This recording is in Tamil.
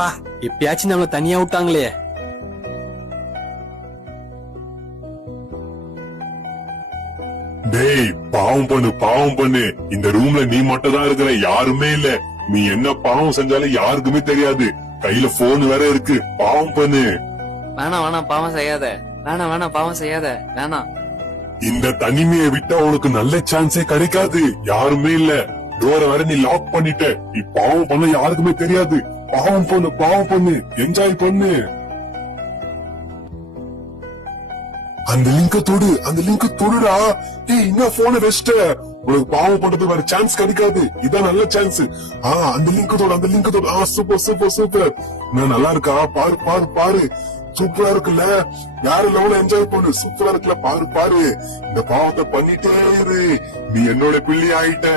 அப்பா எப்பயாச்சும் நம்மள தனியா விட்டாங்களே. டேய் பாவம் பண்ணு. இந்த ரூம்ல நீ மட்டும் தான் இருக்கிற, யாருமே இல்ல. நீ என்ன பாவம் செஞ்சாலும் யாருக்குமே தெரியாது. கையில போன் வேற இருக்கு. பாவம் பண்ணு. வேணாம் பாவம் செய்யாத. வேணாம் பாவம் செய்யாத. வேணாம். இந்த தனிமையை விட்டா உனக்கு நல்ல சான்ஸே கிடைக்காது. யாருமே இல்ல. டோரை வேற நீ லாக் பண்ணிட்ட. நீ பாவம் பண்ண யாருக்குமே தெரியாது. பாவம் பண்ணு. என்ஜாய் பண்ணு. அந்த லிங்க தொடுடா. டேய் இன்னும் போன வெஸ்ட். உனக்கு பாவம் பண்றது வேற சான்ஸ் கிடைக்காது. இதான் நல்ல சான்ஸ். அந்த லிங்க் தோடு. சூப்பர். நான் நல்லா இருக்கா? பாரு. சூப்பரா இருக்குல்ல? யாரு லெவல என்ஜாய் பண்ணு. சூப்பரா இருக்குல்ல? பாரு. இந்த பாவத்தை பண்ணிட்டே இரு. நீ என்னோட பிள்ளை ஆயிட்ட.